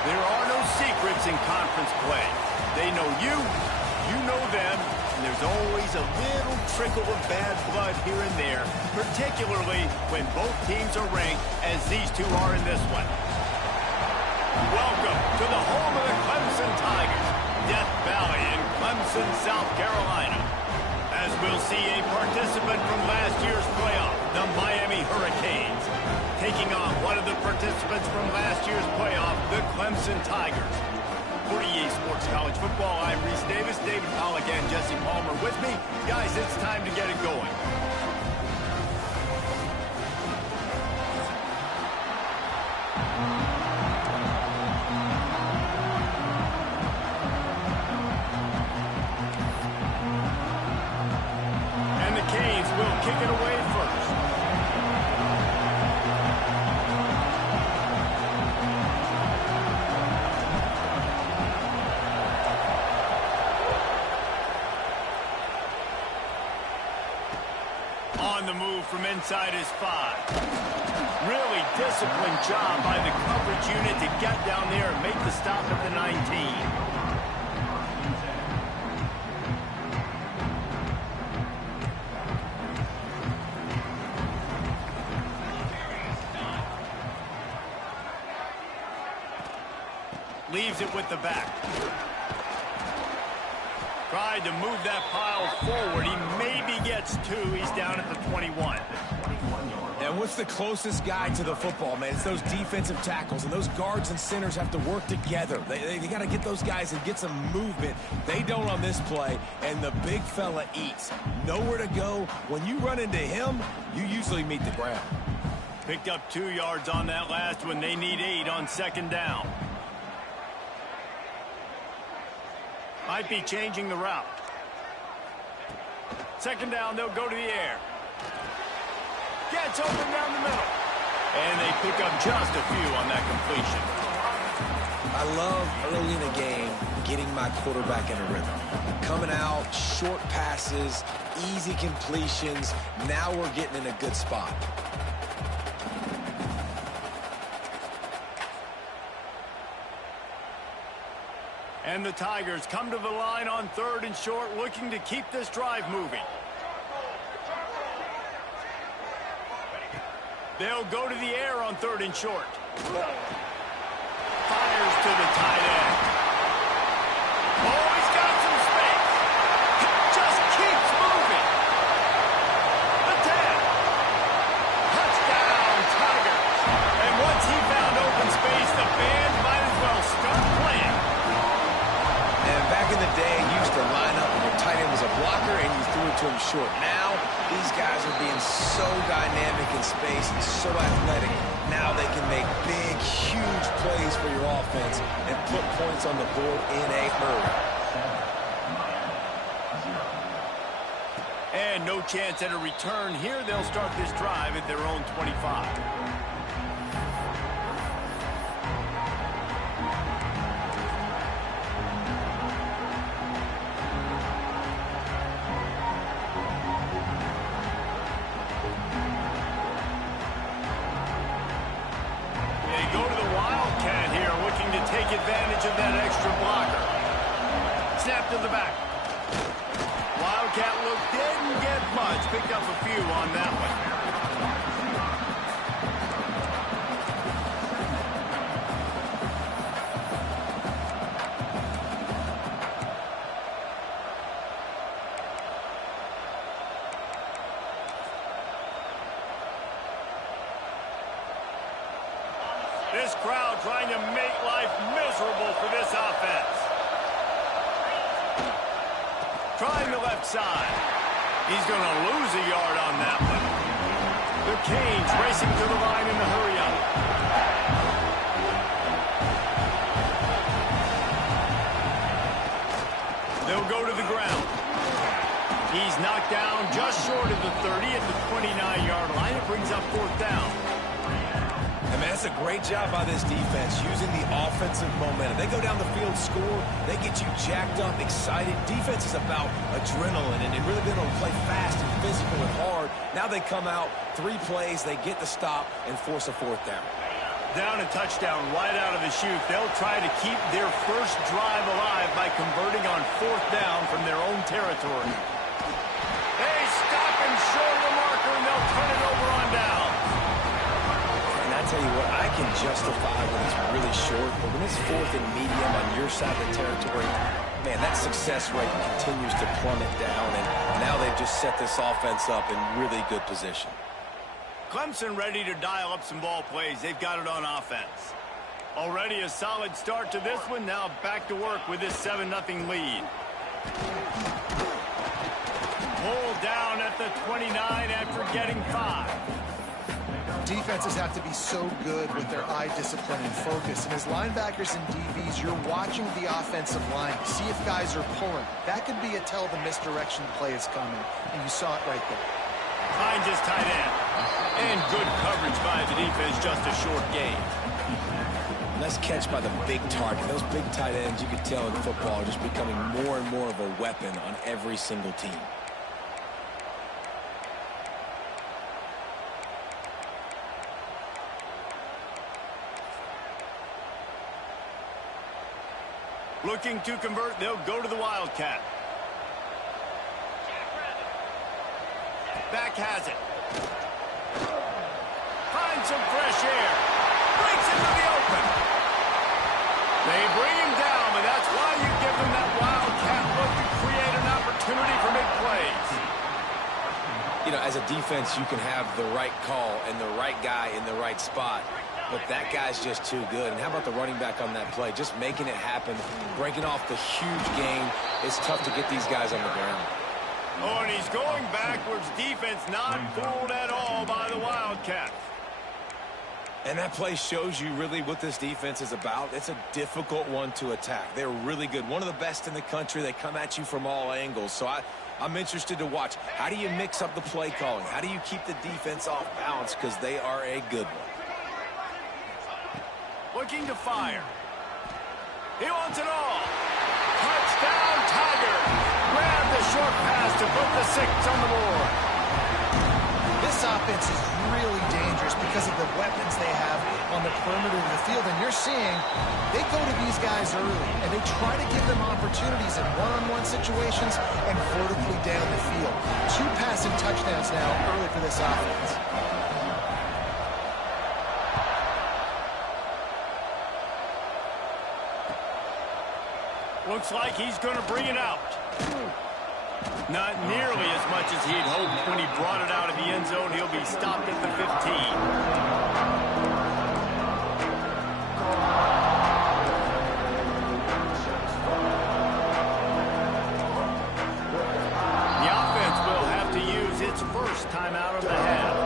There are no secrets in conference play. They know you, you know them, and there's always a little trickle of bad blood here and there, particularly when both teams are ranked as these two are in this one. Welcome to the home of the Clemson Tigers, Death Valley in Clemson, South Carolina. As we'll see a participant from last year's playoff, the Miami Hurricanes, taking on one of the participants from last year's playoff, the Clemson Tigers. For EA Sports College Football, I'm Reese Davis, David Pollack, and Jesse Palmer with me. Guys, it's time to get it going. And the Canes will kick it away first. On the move from inside his 5. Really disciplined job by the coverage unit to get down there and make the stop at the 19. Leaves it with the back. Tried to move that pile forward. He maybe gets 2. He's down at the 21. And what's the closest guy to the football, man? It's those defensive tackles, and those guards and centers have to work together. They got to get those guys and get some movement. They don't on this play, and the big fella eats. Nowhere to go. When you run into him, you usually meet the ground. Picked up 2 yards on that last one. They need 8 on second down. Might be changing the route. Second down, they'll go to the air. Gets open down the middle. And they pick up just a few on that completion. I love early in a game getting my quarterback in a rhythm. Coming out, short passes, easy completions. Now we're getting in a good spot. And the Tigers come to the line on 3rd and short, looking to keep this drive moving. They'll go to the air on 3rd and short. Fires to the tight end. Oh, he's got some space. Just keeps moving. The 10. Touchdown, Tigers. And once he found open space, the band might as well start playing. And back in the day, you used to line up when your tight end was a blocker and you threw it to him short. Now, these guys are being so dynamic in space and so athletic. Now they can make big, huge plays for your offense and put points on the board in a hurry. And no chance at a return here. They'll start this drive at their own 25. Advantage of that extra blocker. Snap to the back. Wildcat look didn't get much. Picked up a few on that one. This crowd trying to make life miserable for this offense. Trying the left side. He's going to lose a yard on that one. The Canes racing to the line in the hurry-up. They'll go to the ground. He's knocked down just short of the 30 at the 29-yard line. It brings up 4th down. And man, that's a great job by this defense, using the offensive momentum. They go down the field, score, they get you jacked up, excited. Defense is about adrenaline and really being able to play fast and physical and hard. Now they come out, 3 plays, they get the stop and force a 4th down. Down a touchdown right out of the chute. They'll try to keep their first drive alive by converting on 4th down from their own territory. They stop him short of the marker, and they'll turn it over on down. And I tell you what, I can justify when it's really short, but when it's 4th and medium on your side of the territory, man, that success rate continues to plummet down, and now they've just set this offense up in really good position. Clemson ready to dial up some ball plays. They've got it on offense. Already a solid start to this one. Now back to work with this 7-0 lead. Pulled down at the 29 after getting 5. Defenses have to be so good with their eye discipline and focus. And as linebackers and DBs, you're watching the offensive line to see if guys are pulling. That could be a tell the misdirection play is coming. And you saw it right there. Finds his tight end. And good coverage by the defense, just a short gain. Nice catch by the big target. Those big tight ends, you can tell in football, are just becoming more and more of a weapon on every single team. Looking to convert, they'll go to the Wildcat. Back has it. Finds some fresh air. Breaks into the open. They bring him down, but that's why you give them that Wildcat look to create an opportunity for big plays. You know, as a defense, you can have the right call and the right guy in the right spot, but that guy's just too good. And how about the running back on that play? Just making it happen, breaking off the huge gain. It's tough to get these guys on the ground. Oh, and he's going backwards. Defense not fooled at all by the Wildcats. And that play shows you really what this defense is about. It's a difficult one to attack. They're really good. One of the best in the country. They come at you from all angles. So I'm interested to watch. How do you mix up the play calling? How do you keep the defense off balance? Because they are a good one. Looking to fire. He wants it all. Touchdown, Tiger. Grab the short pass to put the 6 on the board. This offense is really dangerous because of the weapons they have on the perimeter of the field. And you're seeing they go to these guys early, and they try to give them opportunities in one-on-one situations and vertically down the field. 2 passing touchdowns now early for this offense. Looks like he's going to bring it out. Not nearly as much as he'd hoped when he brought it out of the end zone. He'll be stopped at the 15. The offense will have to use its first timeout of the half.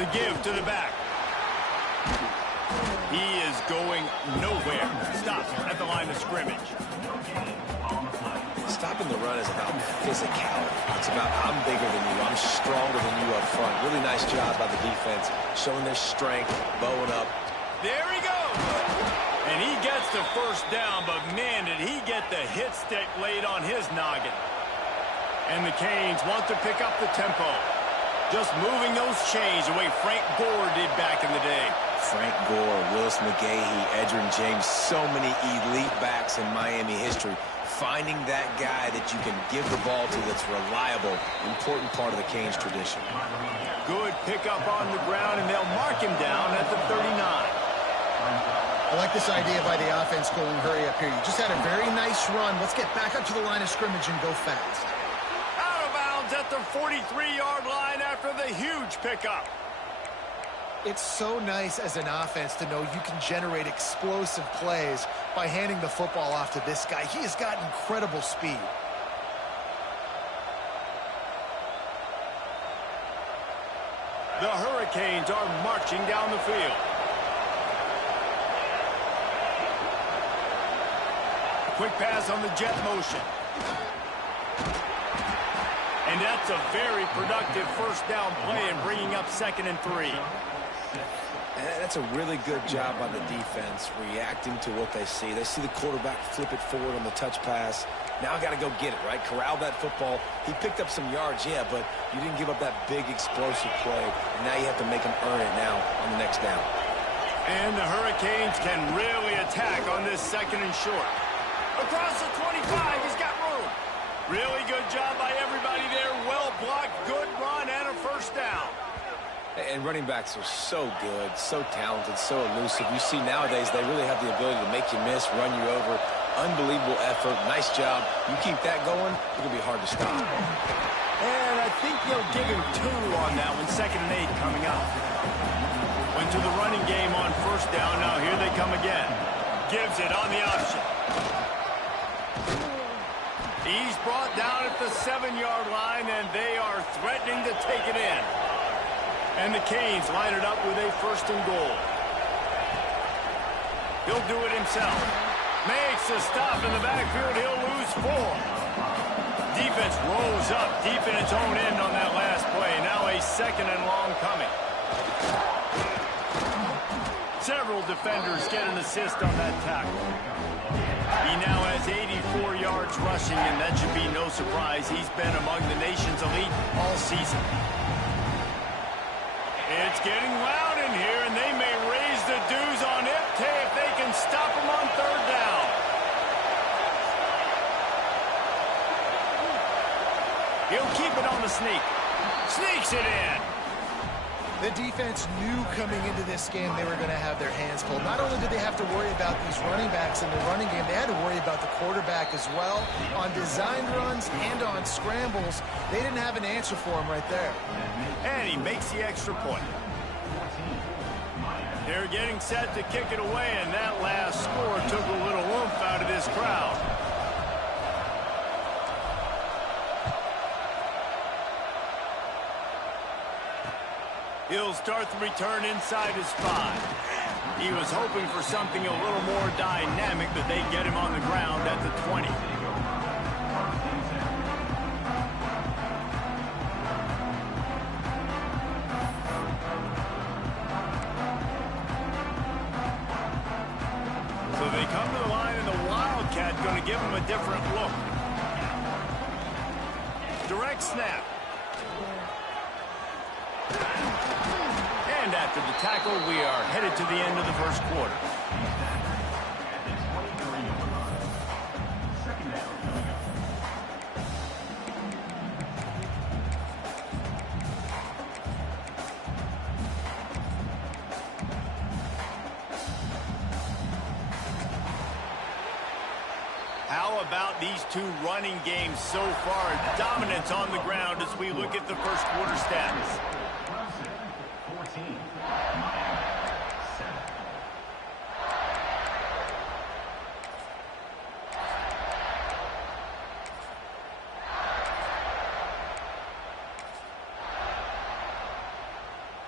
The give to the back. He is going nowhere. Stops at the line of scrimmage. Stopping the run is about physicality. It's about I'm bigger than you. I'm stronger than you up front. Really nice job by the defense, showing their strength, bowing up. There he goes. And he gets the first down, but man, did he get the hit stick laid on his noggin. And the Canes want to pick up the tempo. Just moving those chains the way Frank Gore did back in the day. Frank Gore, Willis McGahee, Edgerrin James, so many elite backs in Miami history. Finding that guy that you can give the ball to that's reliable, important part of the Canes tradition. Good pickup on the ground, and they'll mark him down at the 39. I like this idea by the offense going hurry up here. You just had a very nice run. Let's get back up to the line of scrimmage and go fast. Out of bounds at the 43-yard line after the huge pickup. It's so nice as an offense to know you can generate explosive plays by handing the football off to this guy. He has got incredible speed. The Hurricanes are marching down the field. Quick pass on the jet motion. And that's a very productive first down play and bringing up 2nd and 3. And that's a really good job by the defense, reacting to what they see. They see the quarterback flip it forward on the touch pass. Now I got to go get it, right? Corral that football. He picked up some yards, yeah, but you didn't give up that big explosive play. And now you have to make him earn it now on the next down. And the Hurricanes can really attack on this 2nd and short. Across the 25, he's got room. Really good job by everybody there. Well blocked, good run, and a first down. And running backs are so good, so talented, so elusive. You see nowadays they really have the ability to make you miss, run you over. Unbelievable effort. Nice job. You keep that going, it'll be hard to stop. And I think they'll give him 2 on that one. 2nd and 8 coming up. Went to the running game on first down. Now here they come again. Gives it on the option. He's brought down at the 7-yard line, and they are threatening to take it in. And the Canes line it up with a 1st and goal. He'll do it himself. Makes a stop in the backfield. He'll lose 4. Defense rolls up deep in its own end on that last play. Now a 2nd and long coming. Several defenders get an assist on that tackle. He now has 84 yards rushing, and that should be no surprise. He's been among the nation's elite all season. It's getting loud in here, and they may raise the dues on Ipte if they can stop him on 3rd down. He'll keep it on the sneak. Sneaks it in. The defense knew coming into this game they were going to have their hands full. Not only did they have to worry about these running backs in the running game, they had to worry about the quarterback as well. On designed runs and on scrambles, they didn't have an answer for him right there. And he makes the extra point. They're getting set to kick it away, and that last score took a little oomph out of this crowd. He'll start the return inside his 5. He was hoping for something a little more dynamic, but they get him on the ground at the 20. So they come to the line, and the Wildcat going to give him a different look. Direct snap. And after the tackle, we are headed to the end of the first quarter. How about these 2 running games so far? Dominance on the ground as we look at the first quarter stats.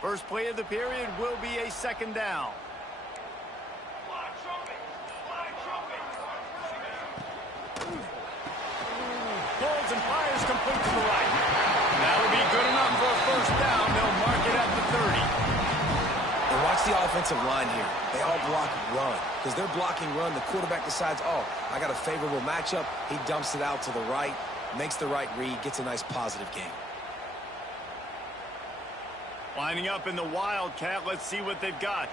First play of the period will be a 2nd down. Pulls and fires complete to the right. That'll be good enough for a first down. They'll mark it at the 30. And watch the offensive line here. They all block run. Because they're blocking run, the quarterback decides, oh, I got a favorable matchup. He dumps it out to the right, makes the right read, gets a nice positive gain. Lining up in the Wildcat. Let's see what they've got.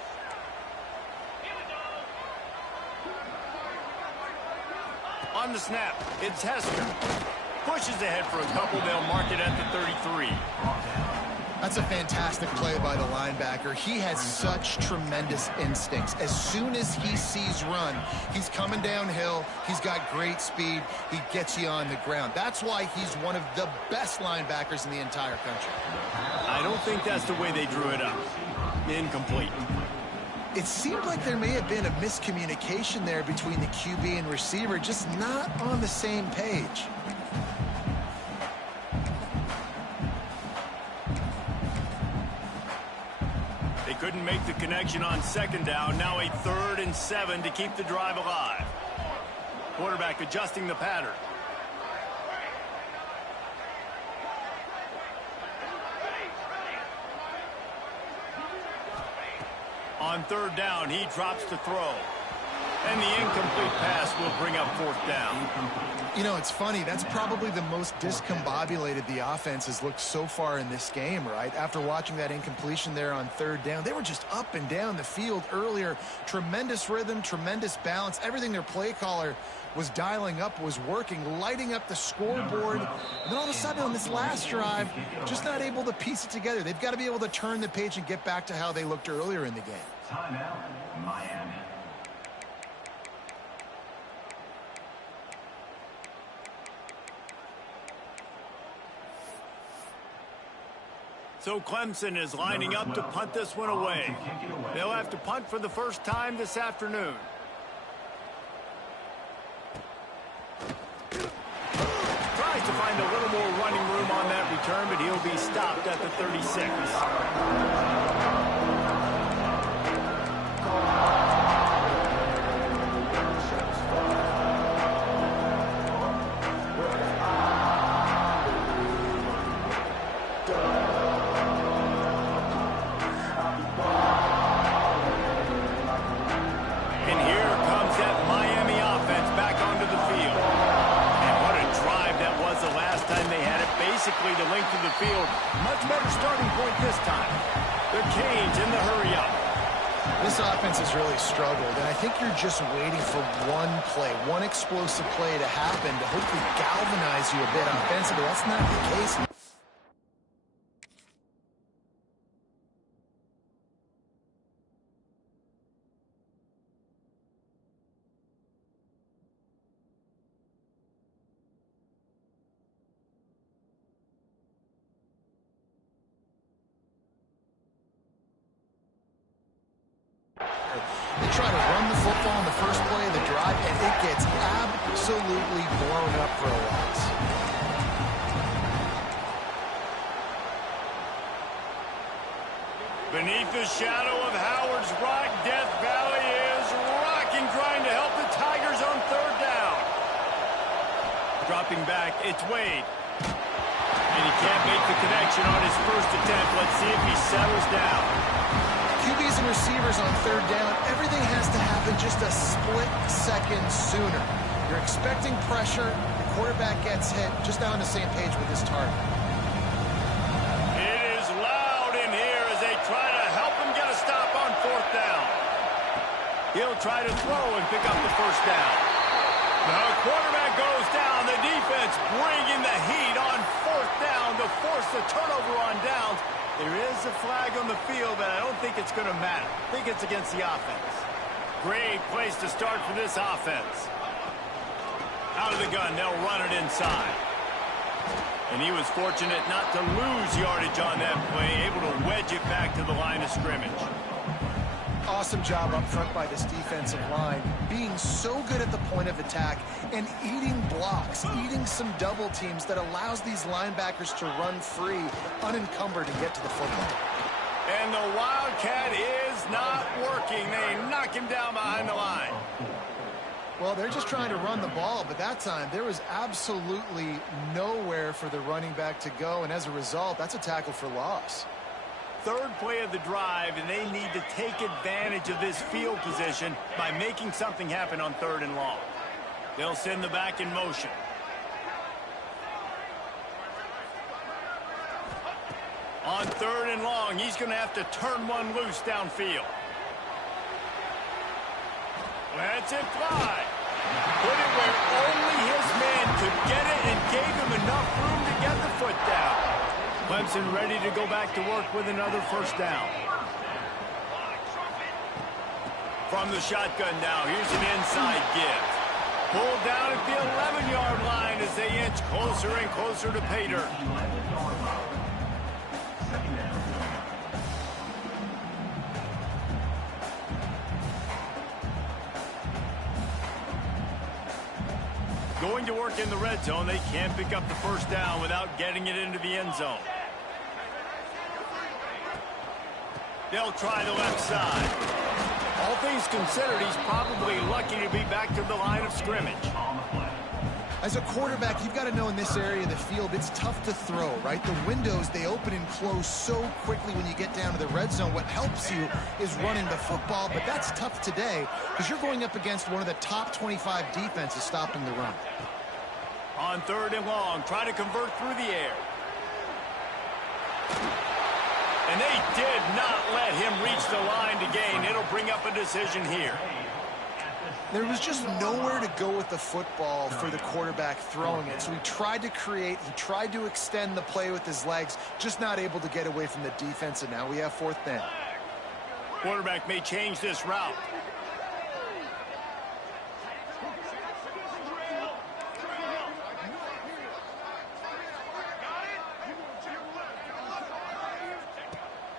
On the snap, it's Hester. Pushes ahead for a couple. They'll mark it at the 33. That's a fantastic play by the linebacker. He has such tremendous instincts. As soon as he sees run, he's coming downhill. He's got great speed. He gets you on the ground. That's why he's one of the best linebackers in the entire country. I don't think that's the way they drew it up. Incomplete. It seemed like there may have been a miscommunication there between the QB and receiver, just not on the same page. They couldn't make the connection on 2nd down. Now a 3rd and 7 to keep the drive alive. Quarterback adjusting the pattern. On third down, he drops to throw. And the incomplete pass will bring up fourth down. You know, it's funny. That's probably the most discombobulated the offense has looked so far in this game, right? After watching that incompletion there on third down, they were just up and down the field earlier. Tremendous rhythm, tremendous balance. Everything their play caller was dialing up was working, lighting up the scoreboard. And then all of a sudden on this last drive, just not able to piece it together. They've got to be able to turn the page and get back to how they looked earlier in the game. Timeout, Miami. So Clemson is lining up to punt this one away. They'll have to punt for the first time this afternoon. Tries to find a little more running room on that return, but he'll be stopped at the 36. Basically the length of the field. Much better starting point this time. The Canes in the hurry up. This offense has really struggled, and I think you're just waiting for one play, one explosive play to happen to hopefully galvanize you a bit offensively. That's not the case. They try to run the football in the first play of the drive, and it gets absolutely blown up for a loss. Beneath the shadow of Howard's Rock, Death Valley is rocking, trying to help the Tigers on third down. Dropping back, it's Wade. And he can't make the connection on his first attempt. Let's see if he settles down. QBs and receivers on third down, everything has to happen just a split second sooner. You're expecting pressure, the quarterback gets hit, just not on the same page with his target. It is loud in here as they try to help him get a stop on fourth down. He'll try to throw and pick up the first down. The quarterback goes down, the defense bringing the heat on fourth down to force the turnover on downs. There is a flag on the field, but I don't think it's going to matter. I think it's against the offense. Great place to start for this offense. Out of the gun, they'll run it inside. And he was fortunate not to lose yardage on that play, able to wedge it back to the line of scrimmage. Awesome job up front by this defensive line, being so good at the point of attack and eating blocks, eating some double teams that allows these linebackers to run free, unencumbered, and get to the football. And the Wildcat is not working. They knock him down behind the line. Well, they're just trying to run the ball, but that time there was absolutely nowhere for the running back to go, and as a result, that's a tackle for loss. Third play of the drive, and they need to take advantage of this field position by making something happen on third and long. They'll send the back in motion. On third and long, he's going to have to turn one loose downfield. Lets it fly. Put it where only his man could get it and gave him enough room to get the foot down. Clemson ready to go back to work with another first down. From the shotgun now, here's an inside give. Pulled down at the 11-yard line as they inch closer and closer to pay dirt. Going to work in the red zone, they can't pick up the first down without getting it into the end zone. They'll try the left side. All things considered, he's probably lucky to be back to the line of scrimmage. As a quarterback, you've got to know in this area of the field, it's tough to throw, right? The windows, they open and close so quickly when you get down to the red zone. What helps you is running the football, but that's tough today because you're going up against one of the top 25 defenses stopping the run. On 3rd and long, try to convert through the air. And they did not let him reach the line to gain. It'll bring up a decision here. There was just nowhere to go with the football for the quarterback throwing it. So he tried to create, he tried to extend the play with his legs, just not able to get away from the defense, and now we have 4th down. Quarterback may change this route.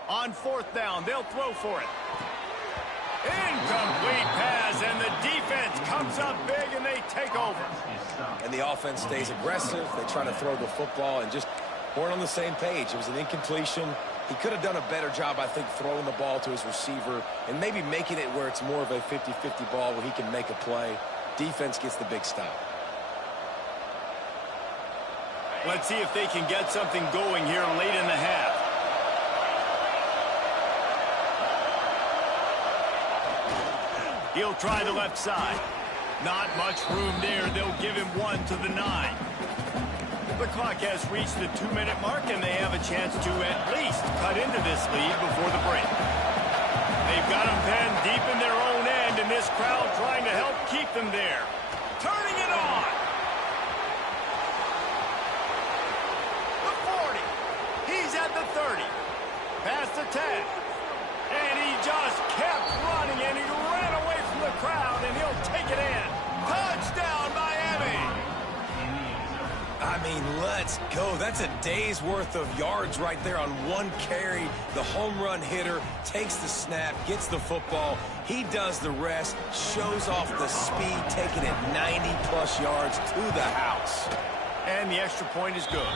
On 4th down, they'll throw for it. Incomplete pass, and the defense comes up big, and they take over. And the offense stays aggressive. They try to throw the football and just weren't on the same page. It was an incompletion. He could have done a better job, I think, throwing the ball to his receiver and maybe making it where it's more of a 50-50 ball where he can make a play. Defense gets the big stop. Let's see if they can get something going here late in the half. He'll try the left side. Not much room there. They'll give him 1 to the 9. The clock has reached the 2-minute mark, and they have a chance to at least cut into this lead before the break. They've got them pinned deep in their own end, and this crowd trying to help keep them there. Turning it on. The 40. He's at the 30. Past the 10. And he just kept running, and he ran away from the crowd, and he'll take it in. Touchdown, Miami! I mean, let's go. That's a day's worth of yards right there on one carry. The home run hitter takes the snap, gets the football. He does the rest, shows off the speed, taking it 90-plus yards to the house. And the extra point is good.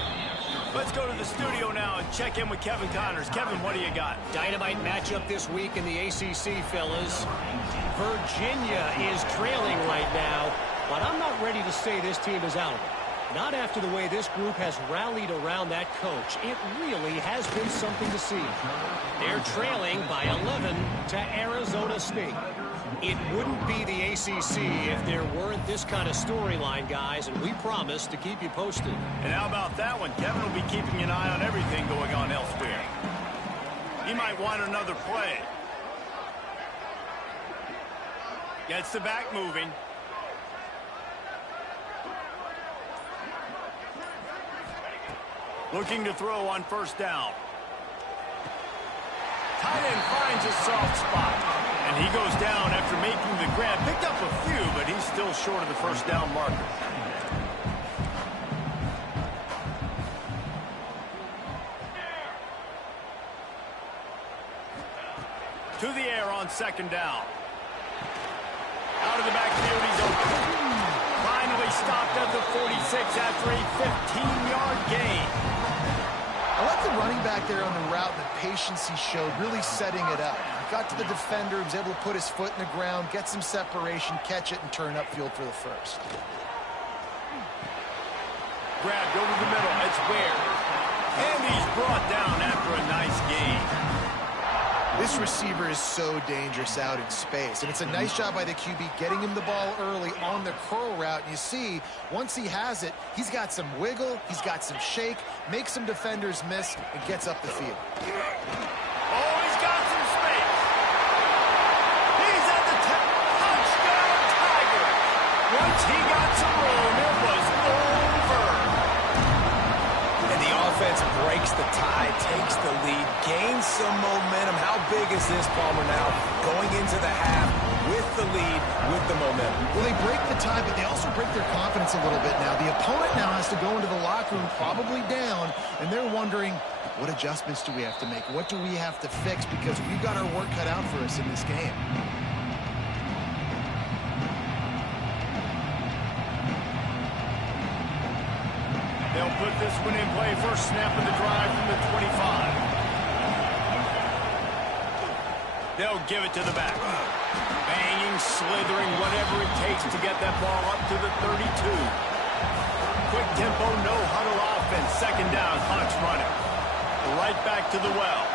Let's go to the studio now and check in with Kevin Connors. Kevin, what do you got? Dynamite matchup this week in the ACC, fellas. Virginia is trailing right now, but I'm not ready to say this team is out of it. Not after the way this group has rallied around that coach. It really has been something to see. They're trailing by 11 to Arizona State. It wouldn't be the ACC if there weren't this kind of storyline, guys, and we promise to keep you posted. And how about that one? Kevin will be keeping an eye on everything going on elsewhere. He might want another play. Gets the back moving. Looking to throw on 1st down. Tight end finds a soft spot. And he goes down after making the grab. Picked up a few, but he's still short of the 1st down marker. To the air on 2nd down. Out of the backfield, he's open. Finally stopped at the 46 after a 15-yard gain. I like the running back there on the route, the patience he showed, really setting it up. Got to the defender, was able to put his foot in the ground, get some separation, catch it, and turn upfield for the 1st. Grabbed over the middle, it's Ware. And he's brought down after a nice gain. This receiver is so dangerous out in space, and it's a nice job by the QB getting him the ball early on the curl route. And you see, once he has it, he's got some wiggle, he's got some shake, makes some defenders miss, and gets up the field. Oh, he's got some space. He's at the touchdown Tigers. Once he got some room, it was over. And the offense breaks the tie, takes the lead, gains some momentum. How big is this, Palmer, now? Going into the half with the lead, with the momentum. Well, they break the tie, but they also break their confidence a little bit now. The opponent now has to go into the locker room probably down, and they're wondering, what adjustments do we have to make? What do we have to fix? Because we've got our work cut out for us in this game. They'll put this one in play. First snap of the drive from the 25. They'll give it to the back. Banging, slithering, whatever it takes to get that ball up to the 32. quick tempo, no huddle offense. Second down, Hawks running. Right back to the well.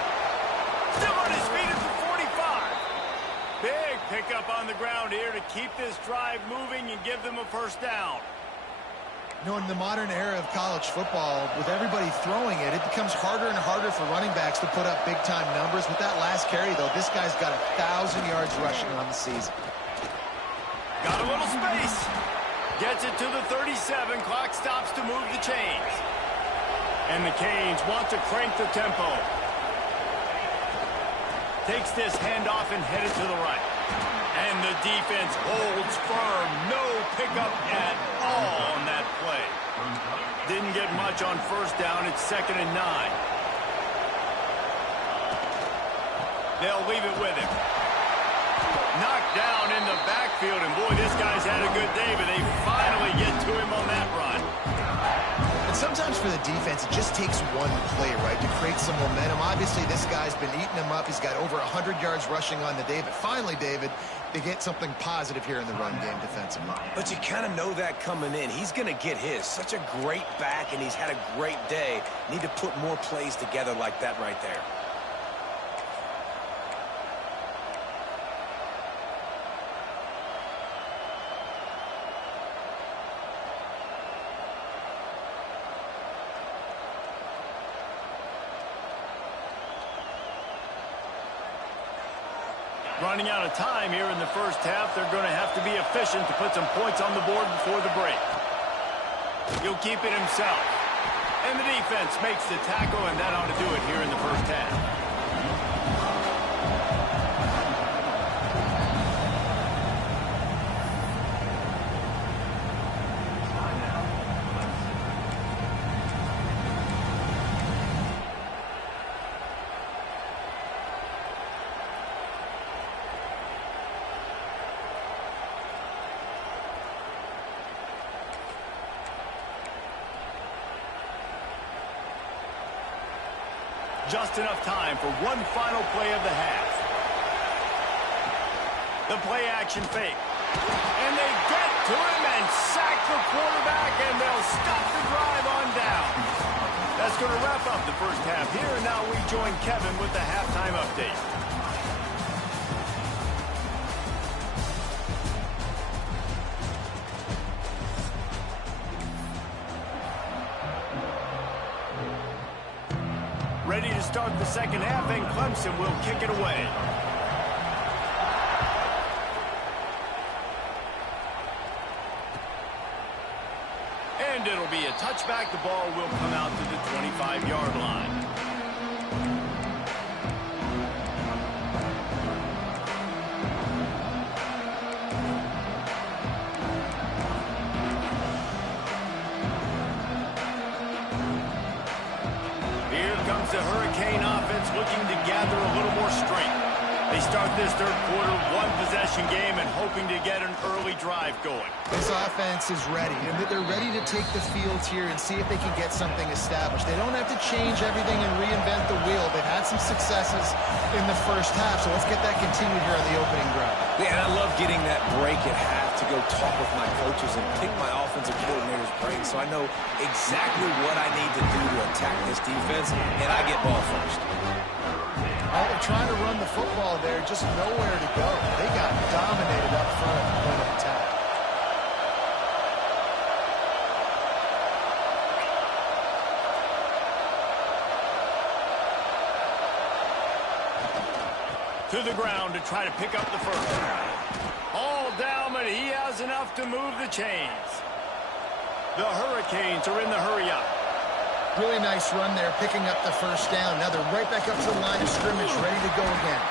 Still on his feet at the 45. Big pickup on the ground here to keep this drive moving and give them a first down. You know, in the modern era of college football, with everybody throwing it, it becomes harder and harder for running backs to put up big-time numbers. With that last carry, though, this guy's got 1,000 yards rushing on the season. Got a little space. Gets it to the 37. Clock stops to move the chains. And the Canes want to crank the tempo. Takes this handoff and headed to the right. And the defense holds firm. No pickup at all on that play. Didn't get much on first down. It's 2nd and 9. They'll leave it with him. Knocked down in the backfield. And boy, this guy's had a good day, but they finally get to him on that run. And sometimes for the defense, it just takes one play, right, to create some momentum. Obviously, this guy's been eating them up. He's got over 100 yards rushing on the day. But finally, David, they get something positive here in the run game defensively. But you kind of know that coming in. He's going to get his. Such a great back, and he's had a great day. Need to put more plays together like that right there. Running out of time here in the first half. They're going to have to be efficient to put some points on the board before the break. He'll keep it himself. And the defense makes the tackle, and that ought to do it here in the first half. Just enough time for one final play of the half. The play action fake. And they get to him and sack the quarterback, and they'll stop the drive on down. That's going to wrap up the first half here, and now we join Kevin with the halftime update. Ready to start the second half, and Clemson will kick it away. And it'll be a touchback. The ball will come out to the 25-yard line. The Hurricane offense looking to gather a little more strength. They start this third quarter, one-possession game, and hoping to get an early drive going. This offense is ready, and they're ready to take the field here and see if they can get something established. They don't have to change everything and reinvent the wheel. They've had some successes in the first half, so let's get that continued here on the opening drive. Yeah, and I love getting that break at half to go talk with my coaches and pick my offensive coordinator's brain, so I know exactly what I need to do to attack this defense, and I get ball first. They're trying to run the football there, just nowhere to go. They got dominated up front on the attack. To the ground to try to pick up the first. All down, but he has enough to move the chains. The Hurricanes are in the hurry-up. Really nice run there, picking up the first down. Now they're right back up to the line of scrimmage, ready to go again.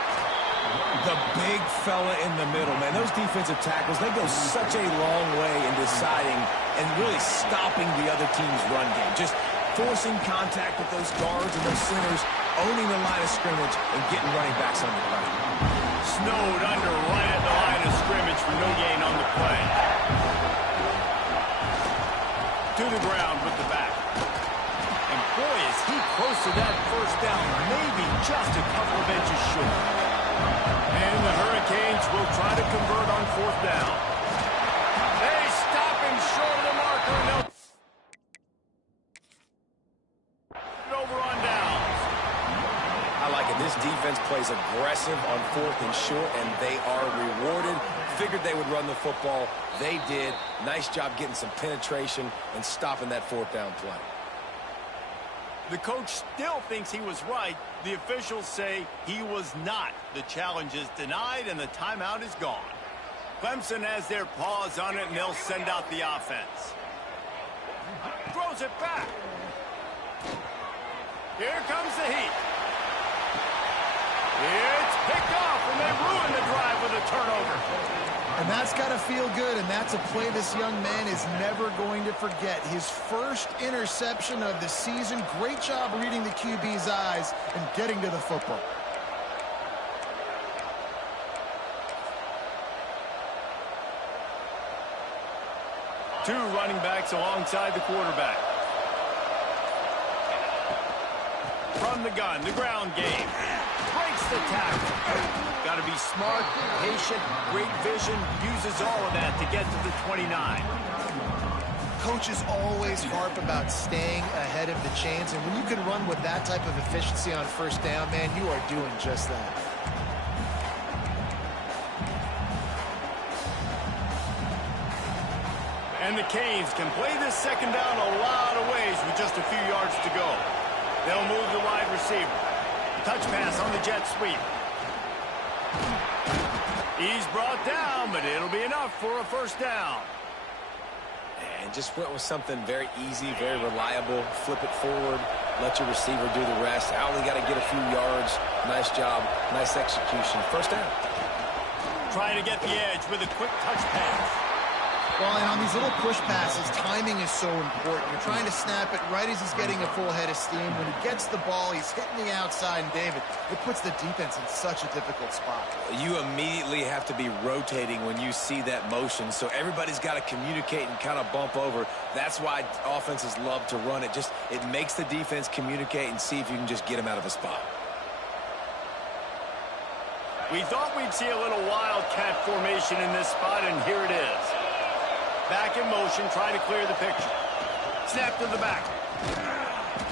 The big fella in the middle, man. Those defensive tackles, they go such a long way in deciding and really stopping the other team's run game. Just forcing contact with those guards and those centers, owning the line of scrimmage, and getting running backs on the ground. Snowed under right at the line of scrimmage for no gain on the play. To the ground with the back. And boy, is he close to that first down, maybe just a couple of inches short. And the Hurricanes will try to convert on fourth down. They stop him short of the marker. This defense plays aggressive on 4th and short, and they are rewarded. Figured they would run the football. They did. Nice job getting some penetration and stopping that 4th down play. The coach still thinks he was right. The officials say he was not. The challenge is denied, and the timeout is gone. Clemson has their paws on it, and they'll send out the offense. Throws it back. Here comes the heat. It's picked off, and they ruin the drive with a turnover. And that's got to feel good, and that's a play this young man is never going to forget. His first interception of the season. Great job reading the QB's eyes and getting to the football. Two running backs alongside the quarterback. From the gun, the ground game. Breaks the tackle. Got to be smart, patient, great vision. Uses all of that to get to the 29. Coaches always harp about staying ahead of the chains, and when you can run with that type of efficiency on 1st down, man, you are doing just that. And the Canes can play this 2nd down a lot of ways with just a few yards to go. They'll move the wide receiver. Touch pass on the jet sweep. He's brought down, but it'll be enough for a 1st down. And just went with something very easy, very reliable. Flip it forward. Let your receiver do the rest. I only got to get a few yards. Nice job. Nice execution. 1st down. Trying to get the edge with a quick touch pass. Well, and on these little push passes, timing is so important. You're trying to snap it right as he's getting a full head of steam. When he gets the ball, he's hitting the outside, and David, it puts the defense in such a difficult spot. You immediately have to be rotating when you see that motion, so everybody's got to communicate and kind of bump over. That's why offenses love to run it. It makes the defense communicate and see if you can just get him out of a spot. We thought we'd see a little wildcat formation in this spot, and here it is. Back in motion, trying to clear the picture. Snap to the back.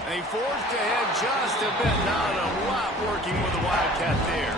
And he forged ahead just a bit. Not a lot working with the wildcat there.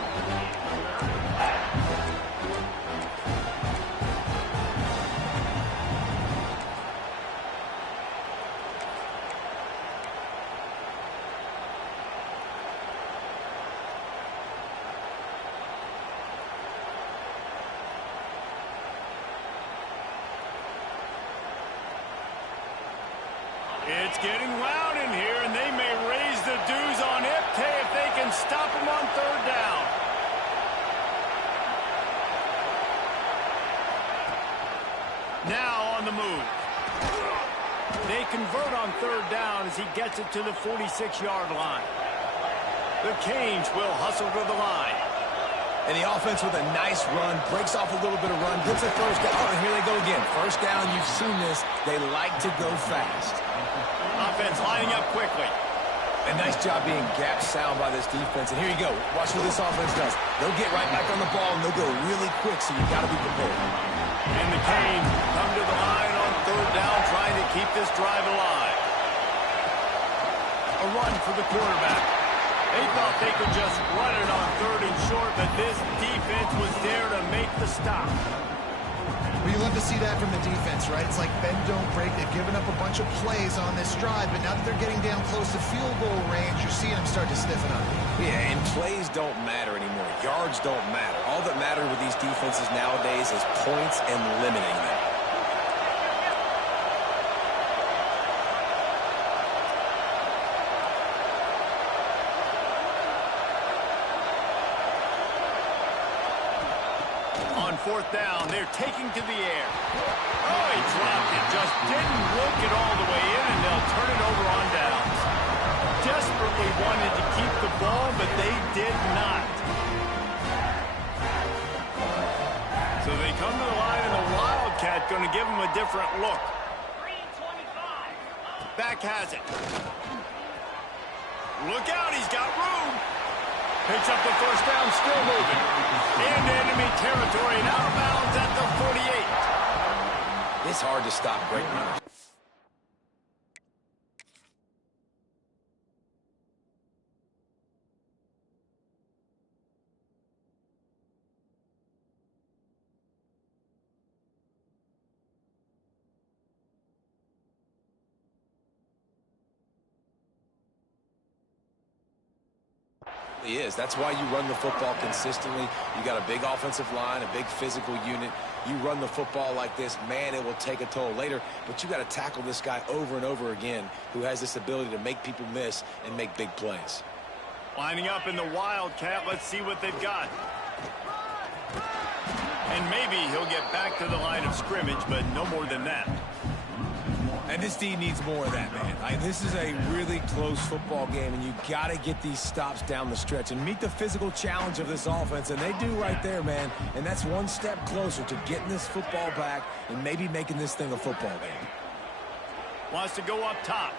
It's getting loud in here, and they may raise the dues on Ipte if they can stop him on 3rd down. Now on the move. They convert on 3rd down as he gets it to the 46-yard line. The Canes will hustle to the line. And the offense with a nice run, breaks off a little bit of run, gets a 1st down. Oh, and here they go again. 1st down, you've seen this. They like to go fast. Offense lining up quickly. A nice job being gap sound by this defense. And here you go. Watch what this offense does. They'll get right back on the ball, and they'll go really quick, so you've got to be prepared. And the Canes come to the line on 3rd down, trying to keep this drive alive. A run for the quarterback. They thought they could just run it on 3rd and short, but this defense was there to make the stop. Well, you love to see that from the defense, right? It's like bend, don't break. They've given up a bunch of plays on this drive, but now that they're getting down close to field goal range, you're seeing them start to stiffen up. Yeah, and plays don't matter anymore. Yards don't matter. All that matters with these defenses nowadays is points and limiting them. On 4th down, they're taking to the air. Oh, he dropped it. Just didn't look it all the way in, and they'll turn it over on downs. Desperately wanted to keep the ball, but they did not. So they come to the line, and the Wildcat going to give them a different look. Back has it. Look out, he's got room. Picks up the 1st down, still moving. Into enemy territory, and out of bounds at the 48. It's hard to stop great runners. It is. That's why you run the football consistently. You got a big offensive line, a big physical unit. You run the football like this, man, it will take a toll later. But you got to tackle this guy over and over again who has this ability to make people miss and make big plays. Lining up in the Wildcat. Let's see what they've got. And maybe he'll get back to the line of scrimmage, but no more than that. And this D needs more of that, man. This is a really close football game, and you got to get these stops down the stretch and meet the physical challenge of this offense, and they do right there, man. And that's one step closer to getting this football back and maybe making this thing a football game. Wants to go up top.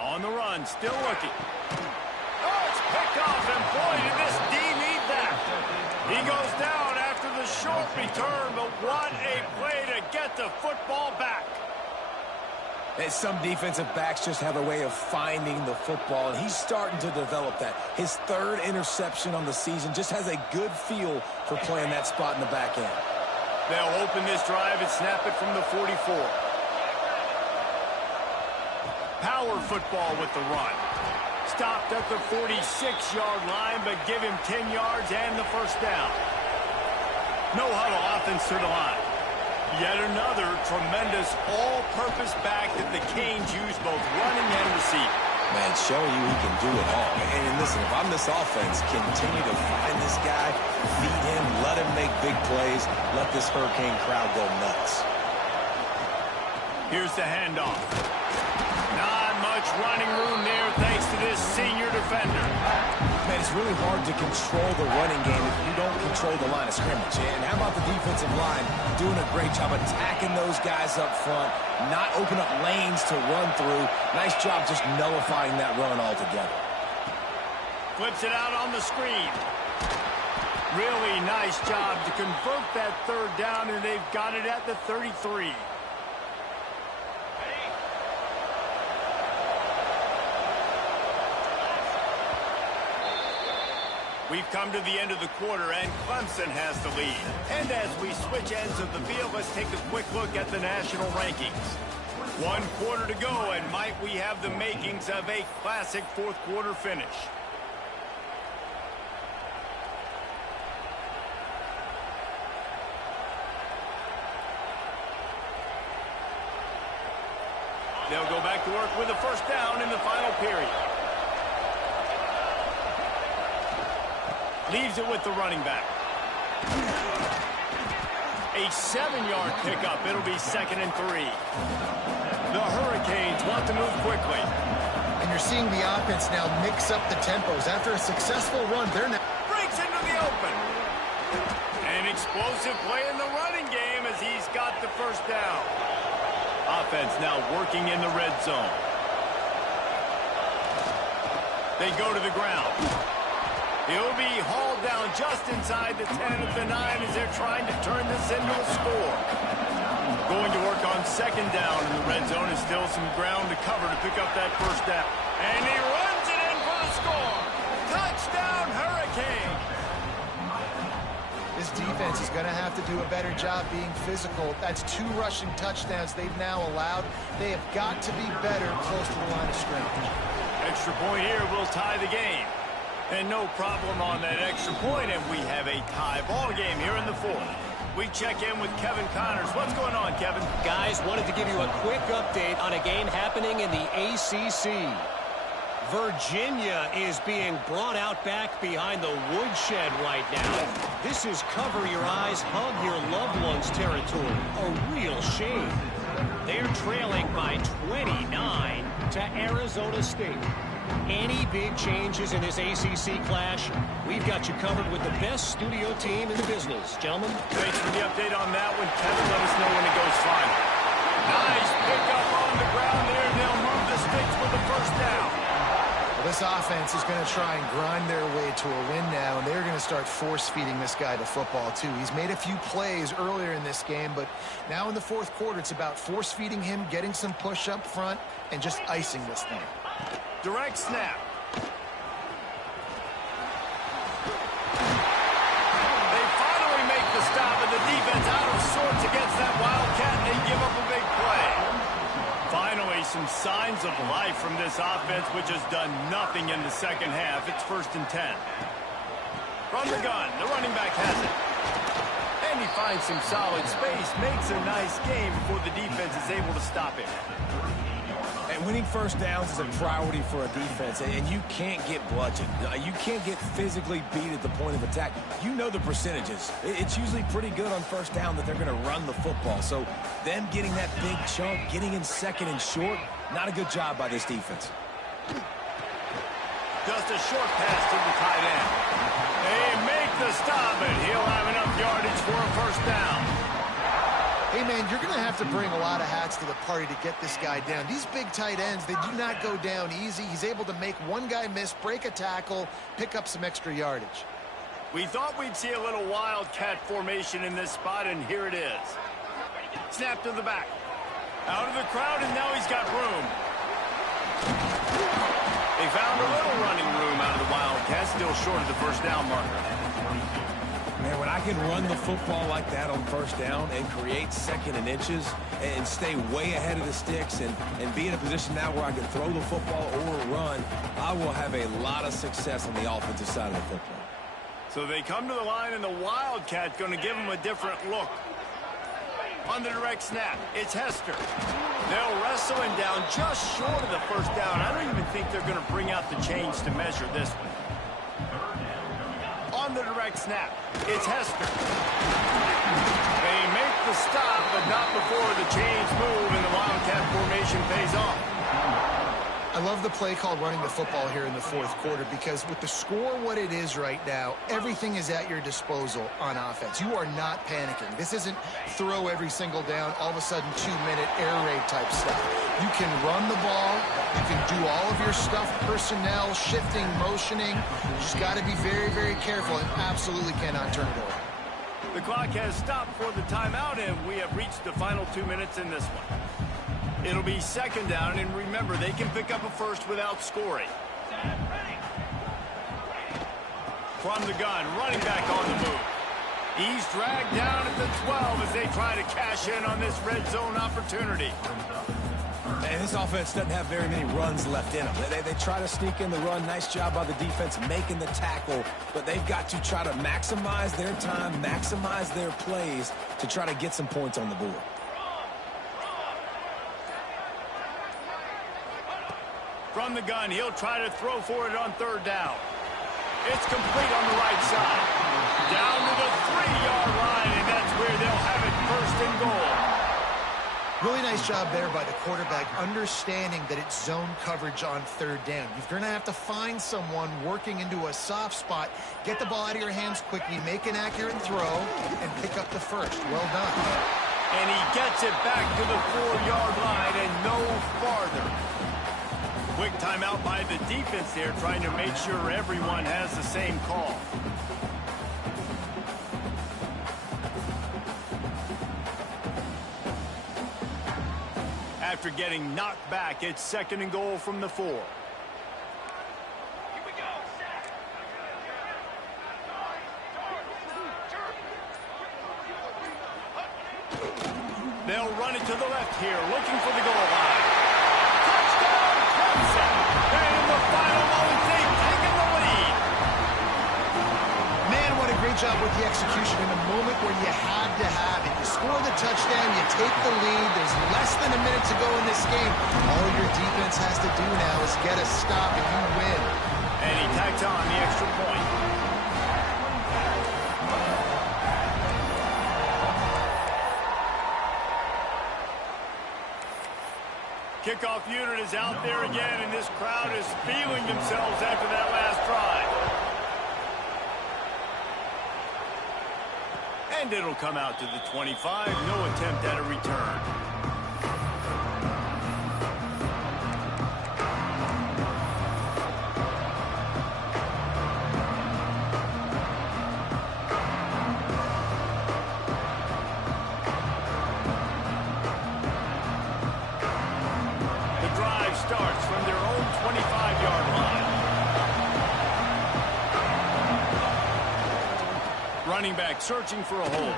On the run, still looking. Oh, it's picked off, and boy, did this D need that. He goes down after the short return, but what a play to get the football back. And some defensive backs just have a way of finding the football, and he's starting to develop that. His third interception on the season, just has a good feel for playing that spot in the back end. They'll open this drive and snap it from the 44. Power football with the run. Stopped at the 46-yard line, but give him 10 yards and the first down. No huddle offense to the line. Yet another tremendous all-purpose back that the Canes use both running and receiving. Man, showing you he can do it all. And listen, if I'm this offense, continue to find this guy, feed him, let him make big plays, let this Hurricane crowd go nuts. Here's the handoff. Not much running room there thanks to this senior defender. Man, it's really hard to control the running game if you don't control the line of scrimmage. And how about the defensive line doing a great job attacking those guys up front, not open up lanes to run through. Nice job just nullifying that run altogether. Flips it out on the screen. Really nice job to convert that third down, and they've got it at the 33. We've come to the end of the quarter, and Clemson has the lead. And as we switch ends of the field, let's take a quick look at the national rankings. 1 quarter to go, and might we have the makings of a classic fourth quarter finish. They'll go back to work with a first down in the final period. Leaves it with the running back. A 7-yard pickup. It'll be 2nd and 3. The Hurricanes want to move quickly. And you're seeing the offense now mix up the tempos. After a successful run, they're now... Breaks into the open. An explosive play in the running game as he's got the first down. Offense now working in the red zone. They go to the ground. He'll be hauled down just inside the 10 at the 9 as they're trying to turn this into a score. Going to work on 2nd down in the red zone, and still some ground to cover to pick up that first down. And he runs it in for the score. Touchdown, Hurricane. This defense is going to have to do a better job being physical. That's 2 rushing touchdowns they've now allowed. They have got to be better close to the line of scrimmage. Extra point here will tie the game. And no problem on that extra point, and we have a tie ball game here in the 4th. We check in with Kevin Connors. What's going on, Kevin? Guys, wanted to give you a quick update on a game happening in the ACC. Virginia is being brought out back behind the woodshed right now. This is cover your eyes, hug your loved ones territory. A real shame. They're trailing by 29 to Arizona State. Any big changes in this ACC clash, we've got you covered with the best studio team in the business. Gentlemen. Thanks for the update on that one, Kevin. Let us know when it goes final. Nice pickup on the ground there. They'll move the sticks with the first down. Well, this offense is going to try and grind their way to a win now, and they're going to start force-feeding this guy the football, too. He's made a few plays earlier in this game, but now in the 4th quarter, it's about force-feeding him, getting some push up front, and just icing this thing. Direct snap. They finally make the stop, and the defense out of sorts against that Wildcat, and they give up a big play. Finally, some signs of life from this offense, which has done nothing in the second half. It's 1st and 10. From the gun, the running back has it. And he finds some solid space, makes a nice game before the defense is able to stop him. And winning first downs is a priority for a defense, and you can't get bludgeoned. You can't get physically beat at the point of attack. You know the percentages. It's usually pretty good on first down that they're going to run the football. So them getting that big chunk, getting in second and short, not a good job by this defense. Just a short pass to the tight end. They make the stop, and he'll have enough yardage for a first down. Hey, man, you're going to have to bring a lot of hats to the party to get this guy down. These big tight ends, they do not go down easy. He's able to make one guy miss, break a tackle, pick up some extra yardage. We thought we'd see a little wildcat formation in this spot, and here it is. Snap to the back. Out of the crowd, and now he's got room. They found a little running room out of the Wildcats, still short of the first down marker. Man, when I can run the football like that on first down and create second and inches and stay way ahead of the sticks and be in a position now where I can throw the football or run, I will have a lot of success on the offensive side of the football. So they come to the line, and the Wildcat going to give them a different look. On the direct snap, it's Hester. They'll wrestle him down just short of the first down. I don't even think they're going to bring out the chains to measure this one. On the direct snap, it's Hester. They make the stop, but not before the chains move and the Wildcat formation pays off. I love the play called running the football here in the fourth quarter because with the score what it is right now, everything is at your disposal on offense. You are not panicking. This isn't throw every single down, all of a sudden 2-minute air raid type stuff. You can run the ball. You can do all of your stuff, personnel, shifting, motioning. You just got to be very, very careful and absolutely cannot turn it over. The clock has stopped for the timeout, and we have reached the final 2 minutes in this one. It'll be second down, and remember, they can pick up a first without scoring. From the gun, running back on the move. He's dragged down at the 12 as they try to cash in on this red zone opportunity. And this offense doesn't have very many runs left in them. They try to sneak in the run. Nice job by the defense making the tackle, but they've got to try to maximize their time, maximize their plays to try to get some points on the board. From the gun, he'll try to throw for it on third down. It's complete on the right side. Down to the 3-yard line, and that's where they'll have it, first and goal. Really nice job there by the quarterback, understanding that it's zone coverage on third down. You're going to have to find someone working into a soft spot, get the ball out of your hands quickly, make an accurate throw, and pick up the first. Well done. And he gets it back to the 4-yard line and no farther. Quick timeout by the defense there, trying to make sure everyone has the same call. After getting knocked back, it's second and goal from the 4. They'll run it to the left here, looking for the goal line. Touchdown, Clemson! And in the final moments, they've taken the lead. Man, what a great job with the execution in a moment where you had to have it. You score the touchdown, you take the lead. There's less than a minute to go in this game. All your defense has to do now is get a stop and you win. And he tacks on the extra point. Kickoff unit is out there again, and this crowd is feeling themselves after that last drive. And it'll come out to the 25. No attempt at a return. Starts from their own 25-yard line. Running back searching for a hole.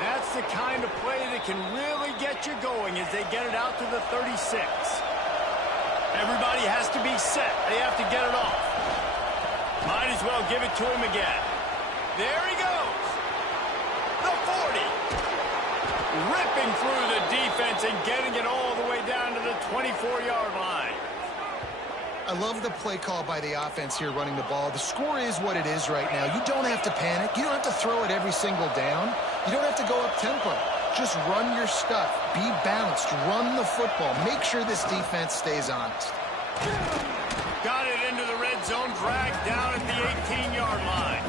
That's That's the kind of play that can really get you going as they get it out to the 36. Everybody has to be set. They have to get it off. Might as well give it to him again. There he goes. The 40. Ripping through the defense and getting it all the way down to the 24-yard line. I love the play call by the offense here running the ball. The score is what it is right now. You don't have to panic. You don't have to throw it every single down. You don't have to go up tempo. Just run your stuff. Be balanced. Run the football. Make sure this defense stays honest. Got it into the red zone, dragged down at the 18-yard line.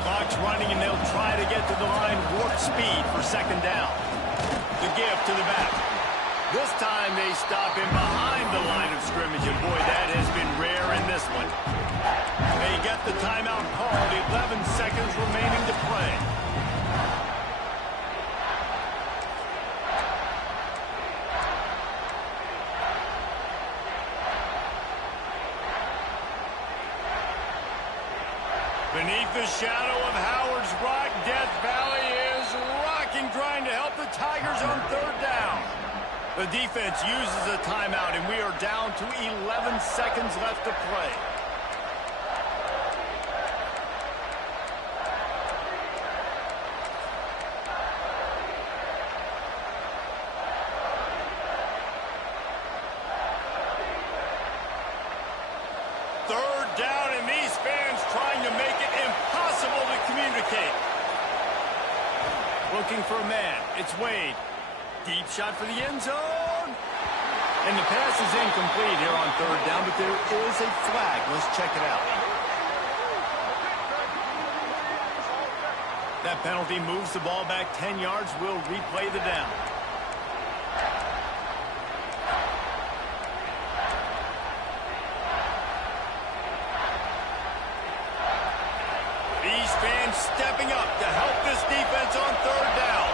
Clock's running, and they'll try to get to the line warp speed for second down. The give to the back. This time they stop him behind the line of scrimmage, and boy, that has been rare in this one. They get the timeout called, 11 seconds remaining to play. Beneath the shadow of Howard's Rock, Death Valley is rocking, trying to help the Tigers on third down. The defense uses a timeout, and we are down to 11 seconds left to play. Third down, and these fans trying to make it impossible to communicate. Looking for a man. It's Wade. Deep shot for the end zone. And the pass is incomplete here on third down, but there is a flag. Let's check it out. That penalty moves the ball back 10 yards. We'll replay the down. These fans stepping up to help this defense on third down.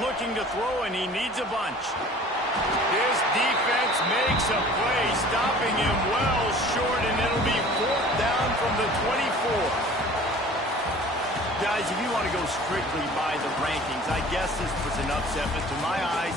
Looking to throw, and he needs a bunch. This defense makes a play, stopping him well short, and it'll be fourth down from the 24. Guys, if you want to go strictly by the rankings, I guess this was an upset, but to my eyes,